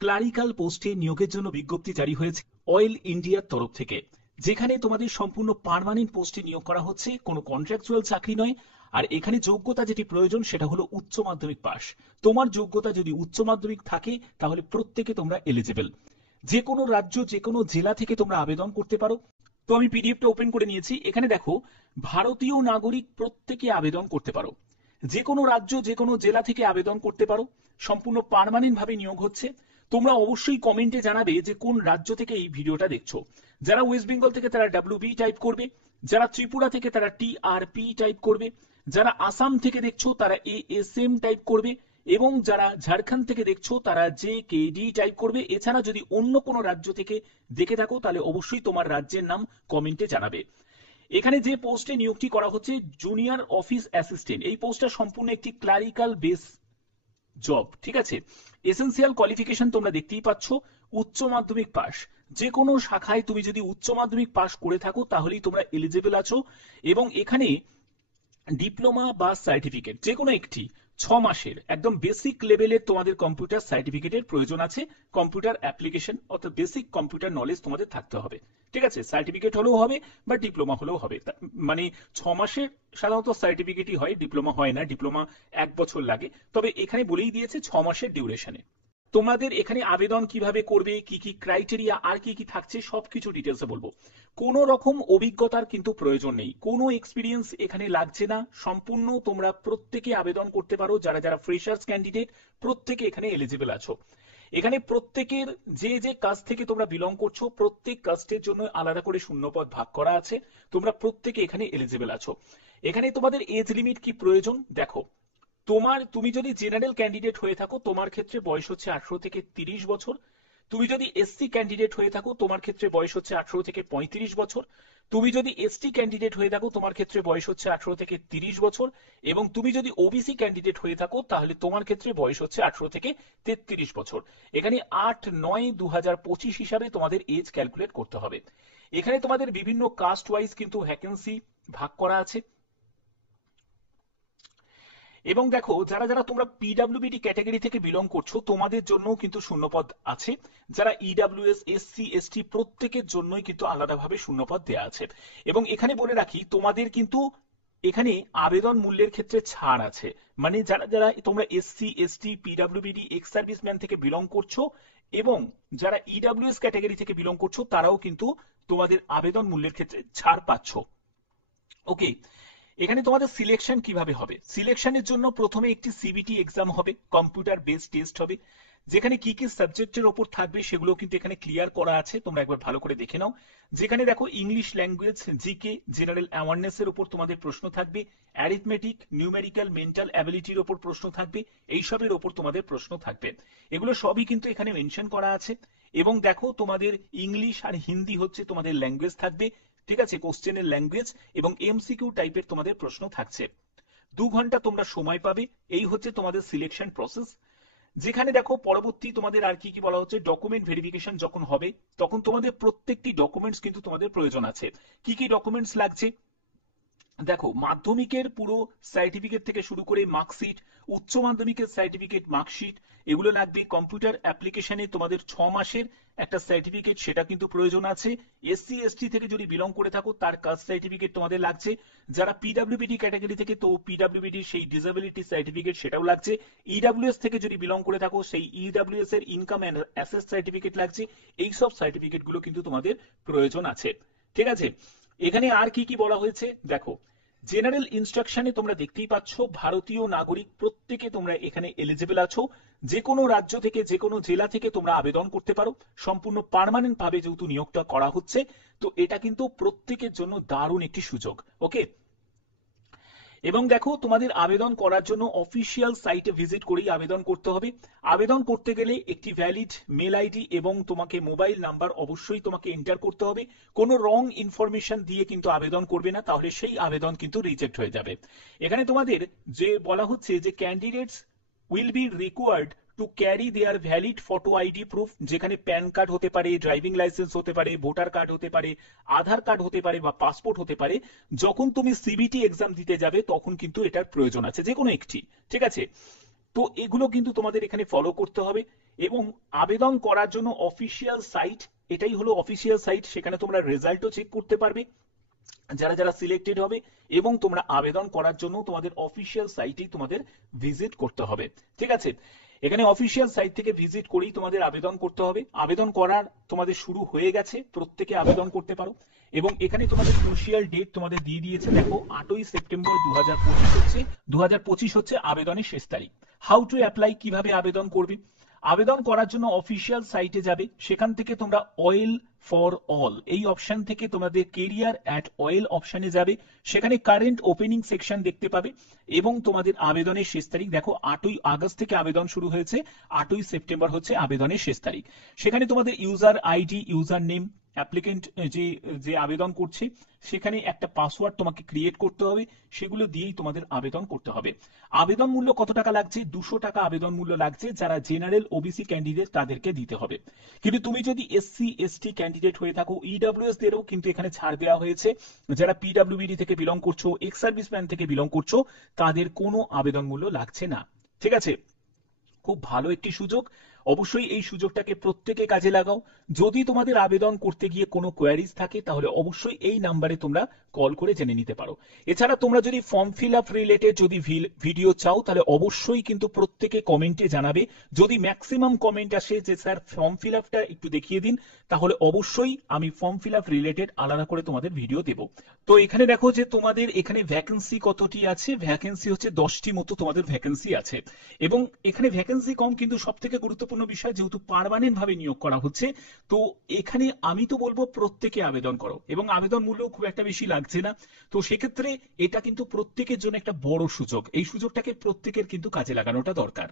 Clerical পোস্টে নিয়োগের জন্য বিজ্ঞপ্তি জারি হয়েছে অয়েল ইন্ডিয়ার তরফ থেকে, যেখানে তোমাদের সম্পূর্ণ পার্মানেন্ট পোস্টে নিয়োগ করা হচ্ছে, কোনো কন্ট্রাকচুয়াল চাকরি নয়। আর এখানে যোগ্যতা যেটি প্রয়োজন সেটা হলো উচ্চ মাধ্যমিক পাস। তোমার যোগ্যতা যদি উচ্চ মাধ্যমিক থাকে তাহলে প্রত্যেকে তোমরা এলিজিবল। যে কোনো রাজ্য যে কোনো জেলা থেকে তোমরা আবেদন করতে পারো। তো আমি পিডিএফটা ওপেন করে নিয়েছি। এখানে দেখো, ভারতীয় নাগরিক প্রত্যেকে আবেদন করতে পারো, যে কোনো রাজ্য যে কোনো জেলা থেকে আবেদন করতে পারো, সম্পূর্ণ পার্মানেন্ট ভাবে নিয়োগ হচ্ছে। তোমরা অবশ্যই কমেন্টে জানাবে যে কোন রাজ্য থেকে এই ভিডিওটা দেখছো। যারা ওয়েস্ট বেঙ্গল থেকে তারা WB টাইপ করবে, যারা ত্রিপুরা থেকে তারা TRP টাইপ করবে, যারা আসাম থেকে দেখছো তারা ASM টাইপ করবে, এবং যারা ঝাড়খণ্ড থেকে দেখছো তারা JKD টাইপ করবে। এছাড়া যদি অন্য কোনো রাজ্য থেকে দেখে থাকো তাহলে অবশ্যই তোমার রাজ্যের নাম কমেন্টে জানাবে। এখানে যে পোস্টে নিয়োগটি করা হচ্ছে জুনিয়র অফিস অ্যাসিস্ট্যান্ট, এই পোস্টটা সম্পূর্ণ একটি ক্লারিক্যাল বেস জব, ঠিক আছে। এসেনশিয়াল কোয়ালিফিকেশন তোমরা দেখতেই পাচ্ছ, উচ্চ মাধ্যমিক পাস। যে কোনো শাখায় তুমি যদি উচ্চ মাধ্যমিক পাস করে থাকো তাহলেই তোমরা এলিজিবল আছো। এবং এখানে ডিপ্লোমা বা সার্টিফিকেট যে কোনো একটি 6 মাসের একদম বেসিক লেভেলের তোমাদের কম্পিউটার সার্টিফিকেটের প্রয়োজন আছে। কম্পিউটার অ্যাপ্লিকেশন অর্থাৎ বেসিক কম্পিউটার নলেজ তোমাদের থাকতে হবে, ঠিক আছে। সার্টিফিকেট হলেও হবে বা ডিপ্লোমা হলেও হবে, মানে 6 মাসের সাধারণত সার্টিফিকেটই হয়, ডিপ্লোমা হয় না, ডিপ্লোমা 1 বছর লাগে। তবে এখানে বলেই দিয়েছে 6 মাসের ডিউরেশনে। তোমাদের এখানে আবেদন কিভাবে করবে, কি কি ক্রাইটেরিয়া আর কি কি থাকছে সবকিছু ডিটেলসে বলবো। কোনো রকম অভিজ্ঞতার কিন্তু প্রয়োজন নেই, কোনো এক্সপিরিয়েন্স এখানে লাগছে না। সম্পূর্ণ তোমরা প্রত্যেকে আবেদন করতে পারো, যারা যারা ফ্রেশার্স ক্যান্ডিডেট প্রত্যেকে এখানে এলিজিবল আছো। এখানে প্রত্যেকের যে যে কাস্ট থেকে তোমরা বিলং করছো প্রত্যেক কাস্টের জন্য আলাদা করে শূন্যপদ ভাগ করা আছে। তোমরা প্রত্যেকে এখানে এলিজিবল আছো। এখানে তোমাদের এজ লিমিট কি প্রয়োজন দেখো, তুমি যদি জেনারেল ক্যান্ডিডেট হয়ে থাকো তোমার ক্ষেত্রে বয়স হচ্ছে 18 থেকে 30 বছর। তুমি যদি এসসি ক্যান্ডিডেট হয়ে থাকো তোমার ক্ষেত্রে বয়স হচ্ছে 18 থেকে 35 বছর। তুমি যদি এসটি ক্যান্ডিডেট হয়ে থাকো তোমার ক্ষেত্রে বয়স হচ্ছে 18 থেকে 30 বছর। এবং তুমি যদি ওবিসি ক্যান্ডিডেট হয়ে থাকো তাহলে তোমার ক্ষেত্রে বয়স হচ্ছে 18 থেকে 33 বছর। এখানে 8-9-2025 হিসাবে তোমাদের এজ ক্যালকুলেট করতে হবে। এখানে তোমাদের বিভিন্ন কাস্ট ওয়াইজ কিন্তু ভ্যাকেন্সি ভাগ করা আছে। এবং দেখো, যারা যারা তোমরা পিডব্লিউবিডি ক্যাটাগরি থেকে বিলং করছো তোমাদের জন্য কিন্তু শূন্যপদ আছে। যারা ইডব্লিউএস এসসি এসটি প্রত্যেকের জন্যই কিন্তু আলাদাভাবে শূন্যপদ দেওয়া আছে। এবং এখানে বলে রাখি তোমাদের কিন্তু এখানে আবেদন মূল্যের ক্ষেত্রে ছাড় আছে। মানে যারা যারা তোমরা এসসি এসটি পিডব্লিউবিডি এক্স সার্ভিসম্যান থেকে বিলং করছো এবং যারা ইডব্লিউএস ক্যাটাগরি থেকে বিলং করছো তারাও কিন্তু তোমাদের আবেদন মূল্যের ক্ষেত্রে ছাড় পাচ্ছ। ওকে, এখানে তোমাদের সিলেকশন কিভাবে হবে? সিলেকশনের জন্য প্রথমে একটি সিবিটি এক্সাম হবে, কম্পিউটার বেসড টেস্ট হবে, যেখানে কি কি সাবজেক্টের ওপর থাকবে সেগুলো কিন্তু এখানে ক্লিয়ার করা আছে, তোমরা একবার ভালো করে দেখে নাও। যেখানে দেখো English language, GK, general awareness এর উপর তোমাদের প্রশ্ন থাকবে, অ্যারিথমেটিক, নিউমেরিক্যাল, মেন্টাল অ্যাবিলিটির ওপর প্রশ্ন থাকবে, এইসবের ওপর তোমাদের প্রশ্ন থাকবে। এগুলো সবই কিন্তু এখানে মেনশন করা আছে। এবং দেখো তোমাদের ইংলিশ আর হিন্দি হচ্ছে তোমাদের ল্যাঙ্গুয়েজ থাকবে, ঠিক আছে, কোশ্চেনের ল্যাঙ্গুয়েজ। এবং এমসিকিউ টাইপের তোমাদের প্রশ্ন থাকছে। 2 ঘন্টা তোমরা সময় পাবে। এই হচ্ছে তোমাদের সিলেকশন প্রসেস। যেখানে দেখো পরবর্তী তোমাদের আর কি কি বলা হচ্ছে, ডকুমেন্ট ভেরিফিকেশন যখন হবে তখন তোমাদের প্রত্যেকটি ডকুমেন্টস কিন্তু তোমাদের প্রয়োজন আছে। কি কি ডকুমেন্টস লাগছে দেখো, মাধ্যমিকের পুরো সার্টিফিকেট থেকে শুরু করে মার্কশিট, উচ্চ মাধ্যমিকের সার্টিফিকেট, মার্কশিট, এগুলো লাগবে। কম্পিউটার অ্যাপ্লিকেশনে তোমাদের 6 মাসের একটা সার্টিফিকেট সেটা কিন্তু প্রয়োজন আছে। এসসি এসটি থেকে যদি বিলং করে থাকো তার কাস্ট সার্টিফিকেট তোমাদের লাগছে। যারা পিডব্লিউবিডি ক্যাটাগরি থেকে তো পিডব্লিউবিডি সেই ডিসেবিলিটি সার্টিফিকেট সেটাও লাগছে। ইডব্লিউএস থেকে যদি বিলং করে থাকো সেই ইডব্লিউএস এর ইনকাম এন্ড অ্যাসেট সার্টিফিকেট লাগছে। এই সব সার্টিফিকেট গুলো কিন্তু তোমাদের প্রয়োজন আছে, ঠিক আছে। এখানে আর কি কি বলা হয়েছে দেখো, জেনারেল ইনস্ট্রাকশনে তোমরা দেখতেই পাচ্ছ ভারতীয় নাগরিক প্রত্যেকে তোমরা এখানে এলিজিবল আছো। যে কোনো রাজ্য থেকে যে কোনো জেলা থেকে তোমরা আবেদন করতে পারো, সম্পূর্ণ পার্মানেন্ট ভাবে যেহেতু নিয়োগটা করা হচ্ছে। তো এটা কিন্তু প্রত্যেকের জন্য দারুণ একটি সুযোগ। ওকে, এবং দেখো তোমাদের আবেদন করার জন্য অফিসিয়াল সাইটে ভিজিট করেই আবেদন করতে হবে। আবেদন করতে গেলে একটি ভ্যালিড মেল আইডি এবং তোমাকে মোবাইল নাম্বার অবশ্যই তোমাকে এন্টার করতে হবে। কোনো রং ইনফরমেশন দিয়ে কিন্তু আবেদন করবে না, তাহলে সেই আবেদন কিন্তু রিজেক্ট হয়ে যাবে। এখানে তোমাদের যে বলা হচ্ছে যে candidates will be required to carry their valid photo ID proof, যেখানে প্যান কার্ড হতে পারে, ড্রাইভিং লাইসেন্স হতে পারে, ভোটার কার্ড হতে পারে, আধার কার্ড হতে পারে বা পাসপোর্ট হতে পারে। যখন তুমি সিবিটি এক্সাম দিতে যাবে তখন কিন্তু এটার প্রয়োজন আছে, যে কোনো একটি, ঠিক আছে। তো এগুলো কিন্তু তোমাদের এখানে ফলো করতে হবে। এবং আবেদন করার জন্য অফিসিয়াল সাইট, এটাই হলো অফিসিয়াল সাইট, সেখানে তোমরা রেজাল্টও চেক করতে পারবে যারা যারা সিলেক্টেড হবে, এবং তোমরা আবেদন করার জন্য তোমাদের অফিসিয়াল সাইটেই তোমাদের ভিজিট করতে হবে। ঠিক আছে, এখানে অফিসিয়াল সাইট থেকে ভিজিট করেই তোমাদের আবেদন করতে হবে। আবেদন করার তোমাদের শুরু হয়ে গেছে, প্রত্যেকে আবেদন করতে পারো। এবং এখানে তোমাদের ক্রুশিয়াল ডেট তোমাদের দিয়ে দিয়েছে, দেখো 8ই সেপ্টেম্বর 2025 হচ্ছে আবেদনের শেষ তারিখ। হাউ টু অ্যাপ্লাই, কিভাবে আবেদন করবে? আবেদন করার জন্য অফিসিয়াল সাইটে যাবে, সেখান থেকে তোমরা অয়েল ফর অল এই অপশন থেকে তোমাদের কেরিয়ার অ্যাট অয়েল অপশনে যাবে, সেখানে কারেন্ট ওপেনিং সেকশন দেখতে পাবে এবং তোমাদের আবেদনের শেষ তারিখ দেখো 8ই আগস্ট থেকে আবেদন শুরু হয়েছে, 8ই সেপ্টেম্বর হচ্ছে আবেদনের শেষ তারিখ। সেখানে তোমাদের user ID, user name, applicant যে যে আবেদন করছে সেখানে একটা পাসওয়ার্ড তোমাকে ক্রিয়েট করতে হবে, সেগুলো দিয়েই তোমাদের আবেদন করতে হবে। আবেদন মূল্য কত টাকা লাগছে? 200 টাকা আবেদন মূল্য লাগছে। যারা জেনারেল ওবিসি ক্যান্ডিডেট তাদেরকে দিতে হবে, কিন্তু তুমি যদি এসসি এসটি ক্যান্ডিডেট হয়ে থাকো, ইডব্লিউএস দেরও কিন্তু এখানে ছাড় দেওয়া হয়েছে। যারা পিডব্লিউবিডি থেকে বিলং করছো, এক্স সার্ভিসম্যান থেকে বিলং করছো, তাদের কোনো আবেদন মূল্য লাগছে না। ঠিক আছে, খুব ভালো একটি সুযোগ, অবশ্যই এই সুযোগটাকে প্রত্যেকে কাজে লাগাও। যদি তোমাদের আবেদন করতে গিয়ে কোনো কোয়ারিজ থাকে তাহলে অবশ্যই এই নাম্বারে তোমরা কল করে জেনে নিতে পারো। এছাড়া তোমরা যদি ফর্ম ফিল আপ রিলেটেড যদি ভিডিও চাও তাহলে অবশ্যই কিন্তু প্রত্যেকে কমেন্টে জানাবে। যদি ম্যাক্সিমাম কমেন্ট আসে যে স্যার ফর্ম ফিল আপটা একটু দেখিয়ে দিন, তাহলে অবশ্যই আমি ফর্ম ফিল আপ রিলেটেড আলাদা করে তোমাদের ভিডিও দেব। তো এখানে দেখো যে তোমাদের এখানে ভ্যাকেন্সি কতটি আছে, ভ্যাকেন্সি হচ্ছে 10টি মতো তোমাদের ভ্যাকেন্সি আছে। এবং এখানে ভ্যাকেন্সি কম, কিন্তু সব থেকে গুরুত্বপূর্ণ বিষয় যেহেতু পার্মানেন্ট ভাবে নিয়োগ করা হচ্ছে, তো এখানে আমি তো বলবো প্রত্যেকে আবেদন করো, এবং আবেদন মূল্য খুব একটা বেশি লাগছে না। তো সেক্ষেত্রে এটা কিন্তু প্রত্যেকের জন্য একটা বড় সুযোগ, এই সুযোগটাকে প্রত্যেকের কিন্তু কাজে লাগানোটা দরকার।